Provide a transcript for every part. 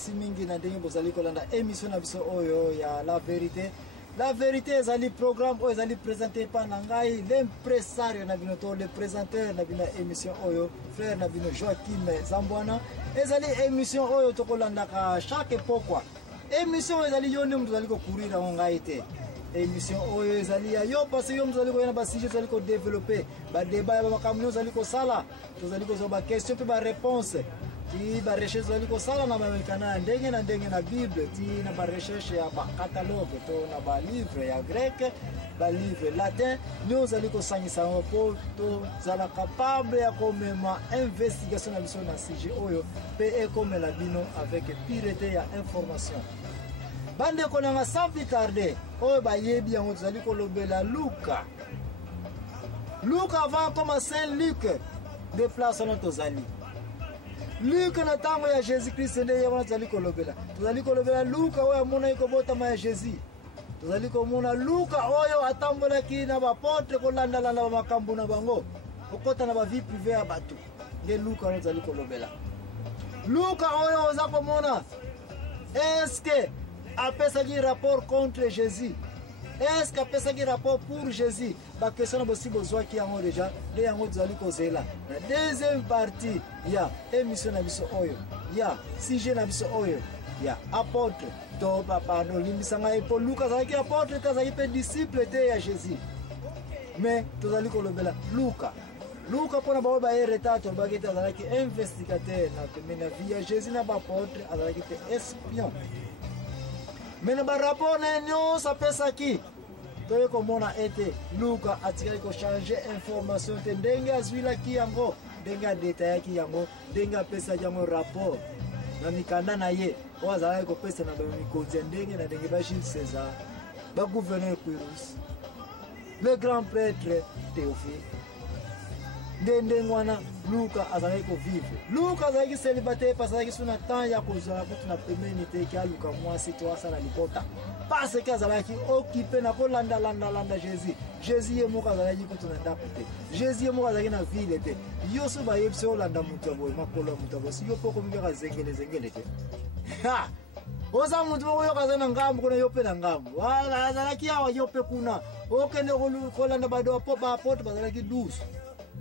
Simingi na ndenge bozali kolanda émission na biso oyo ya la vérité. La vérité ezali programme oyo ezali présenté par Nangai l'impresario na bino to le présentateur na bino émission oyo frère na bino Joachim Zambwana. Ezali émission oyo to kolanda ka chaque pokwa. Émission ezali yone mtu zali ko courir ngai te. Émission oyo ezali ya yo parce que yo mzali ko yana ba sujet zali ko développer ba débat ba makamno zali ko sala to zali ko zo ba question pe ba réponse. Ti ba recherche zali ko sala na Amerikana ndenge na Bible ti na ba recherche ya ba catalogue to na ba livre ya grec ba livre latin nous zali ko sangisa po to zala capable ya komema investigation na biso na sujet oyo pe e komela bino avec pureté ya information. Bande konanga sans plus tarder oyo ba yebi yango zali ko lobela Luka va comme Saint Luc de place notre zali Luc na tango ya Jésus-Christ nde yabona tozali kolobela. Tozali kolobela Luka oyo amona iko botama ya Jésus. Tozali komona Luka oyo atambolaki na bapotre kolanda ba makambo na bango. Okota na ba vie privée ya bato. Nde Luka tozali kolobela. Luka oyo oza komona est-ce que apesaki rapport contre Jésus? Est-ce que apesaki rapport pour Jésus? Ba question na bosi bozwaki yango déjà de yango tozali kozela. La deuxième partie ya émission na biso oyo ya sujet na biso oyo ya apôtre to papa no limisanga epo Luka zaki apôtre tazaki pe disciple te ya Jésus. Mais tozali kolobela Luka pona ba ba retato ba kita zaki investigateur na pemena via Jésus na ba apôtre azaki pe espion. Mais na ba rapport na nyo sa pesa ki toye komona ete Luka atikali ko changer information te ndenge azwila ki yango ndenge détail ki yango ndenge pesa yango rapport na mikanda na ye wazala ko pesa na ba mikonzi ndenge na ndenge ba Jules César ba gouverneur Quirus le grand prêtre Théophile ndenge wana Luka azala ko vivre. Luka azala célibataire parce que suna temps ya kozala ko tuna pemenité ki Luka mwasi to asala lipota. Parce que azala ki occupé na ko landa Jésus. Jésus ye mo azala ki ko tuna ndako te. Jésus ye mo azala na ville te. Yo so ba yebse o landa mutu boy makolo mutu boy. Si yo poko mbika zengele te. Ha! Oza mutu oyo kazana ngambo kuna yo pe na ngambo. Wala azala ki awa yo pe kuna. Okende ko landa bado ba apote bazala ki 12.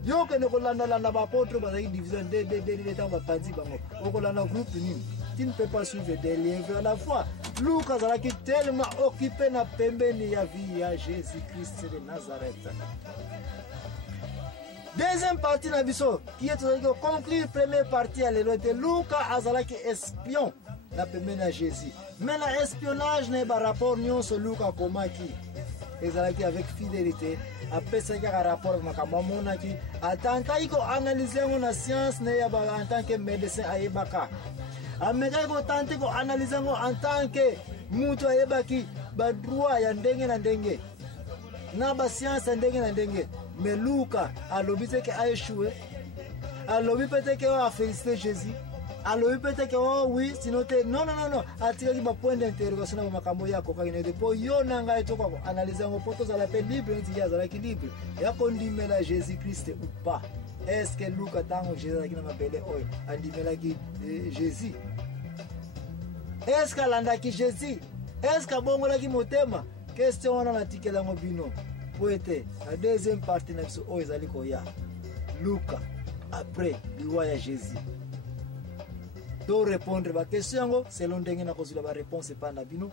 Yo que ne kolanda ba apôtre ba division de temps ba panzi bango okolanda groupe nini tu ne peux pas suivre des liens à la fois. Luka zalaki tellement occupé na pembeni ya vie ya Jésus-Christ de Nazareth. Deuxième partie na biso qui est de conclure première partie à l'éloigné Luka azalaki espion na pembeni ya Jésus. Mais la espionnage n'est pas rapport nyonso Luka komaki ezalaki avec fidélité apesaki ka rapport makambo monaki atanta iko analyser na science ne ya ba en tant que médecin ayebaka ameka ko tante ko analyser en tant que mutu ayebaki ba droit ya ndenge na ndenge na ba science ndenge na ndenge. Mais Luka alobise ke a échoué, alobi peut-être que a félicité Jésus, alobi peut-être que oh oui sinon non atikaki ba point d'interrogation na makambo yako kakine depo yo nanga etoka ko analyser ngo poto za la paix libre nti ya za la libre ya kondimela Jésus-Christ ou pas. Est-ce que Luka tango Jésus akina mabele oyo andimela ki Jésus? Est-ce que alanda ki Jésus? Est-ce que bongola ki motema? Question wana natikela ngo bino poete la deuxième partie na biso oyo ezali ko ya Luka après liwa ya Jésus. To répondre ba question yango selon ndenge na kozula ba réponse pa na bino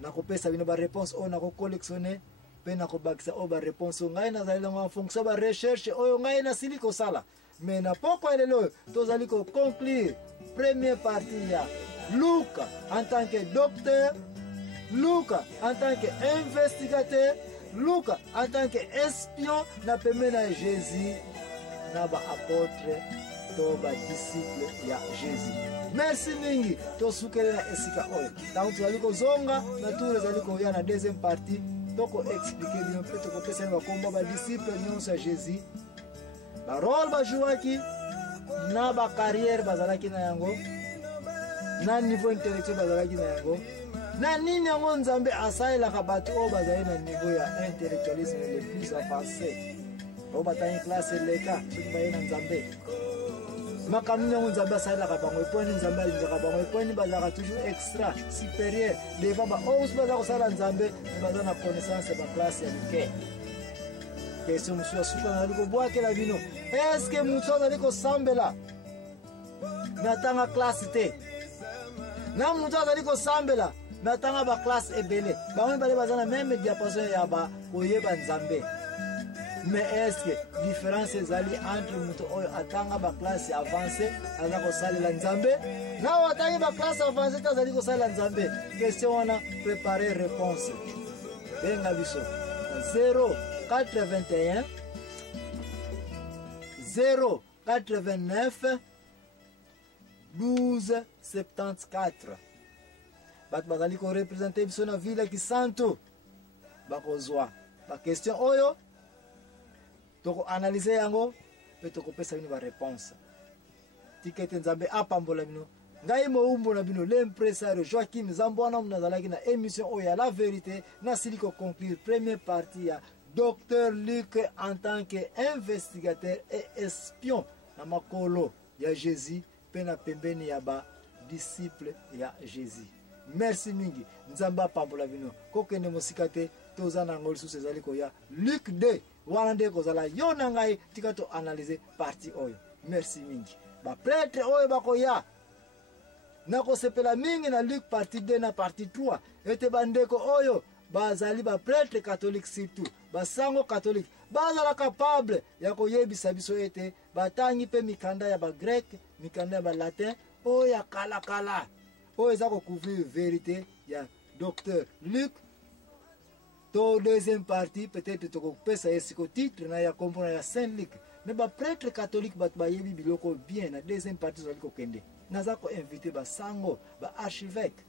na kopesa bino ba réponse o na ko collectionner pe na ko bakisa o ba réponse ngai na zali en fonction ba recherche oyo ngai na sili ko sala. Mais na poko elelo to zali ko conclure première partie ya Luka en tant que docteur, Luka en tant que investigateur, Luka en tant que espion na pemena Jésus na ba apôtre to ba disciple ya Jésus. Merci mingi to sukele na esika oyo. Tangu tuzali zonga na tour ezali ko ya na deuxième partie toko expliquer bien peut ko pesa ba komba ba disciple nyonso ya Jésus. Ba rôle ba jouaki na ba carrière bazalaki na yango. Na niveau intellectuel bazalaki na yango. Na nini yango Nzambe asaela ka bato o bazali na niveau ya intellectualisme le plus avancé. O batani classe leka soki baye na Nzambe. makamuni yango nzambe asalelaka bango eponi nzambe alingaka bango eponi bazalaka toujours extra supérieur devant baosi baza kosala nzambe baza na connaissance baklasse ya mike. Question mosusu ya suka nazali kobwakela bino, eske motu azali kosambela na tanga klasse te, na motu azali kosambela na tanga baklasse ebele, bango mibale baza na meme diapason ya koyeba nzambe. Mais est-ce que différence ezali entre moto oyo atanga baklasse avancé aza kosalela nzambe na oyo atangi baklasse avancé te azali kosalela nzambe? Question wana préparer réponse. Benga biso 081 089 12 74. Bato bazali ko représenter biso na ville Kisantu bakozwa ba question oyo toko analyser yango pe toko pesa bino ba réponse. Tikete nzambe apambola bino. Ngai moumbo na bino l'impresario Joachim Zambwana mnazalaki na émission oyo ya la vérité na siliko conclure première partie ya Dr Luc en tant qu'investigateur et espion na makolo ya Jésus pe na pembeni ya ba disciple ya Jésus. Merci mingi. Nzamba pambola bino. Kokende mosika te toza na ngoli susu ezali koya Luc 2 wana nde kozala yo na ngai tika to analyser partie oyo. Merci mingi. Ba prêtre oyo bakoya na kosepela mingi na Luc partie 2 na partie 3 ete bandeko oyo bazali ba prêtre catholique surtout basango catholique bazala capable ya koyebisa biso ete batangi pe mikanda ya ba grec mikanda ya ba latin oyo ya kala kala oyo eza kocouvrir vérité ya docteur Luc. To deuxième partie peut-être tokopesa esiko titre na ya kompona ya Saint Luc. Mais ba prêtre catholique bat ba yebi biloko bien na deuxième partie zali kokende. Naza ko inviter ba sango, ba archevêque,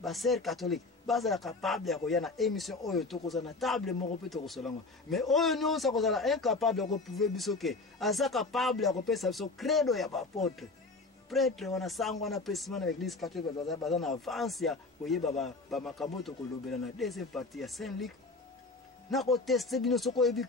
ba sœur catholique, bazala capable ya koya na émission oyo tokoza na table moko pe tokosolango. Mais oyo nyo sa kozala incapable ya koprouver biso ke aza capable ya kopesa biso credo ya ba apôtre. Prêtre wana sango wana pesima na église catholique baza na avance ya koyeba ba makambo tokolobela na deuxième partie ya Saint Luc. Na ko tester bino soko ebi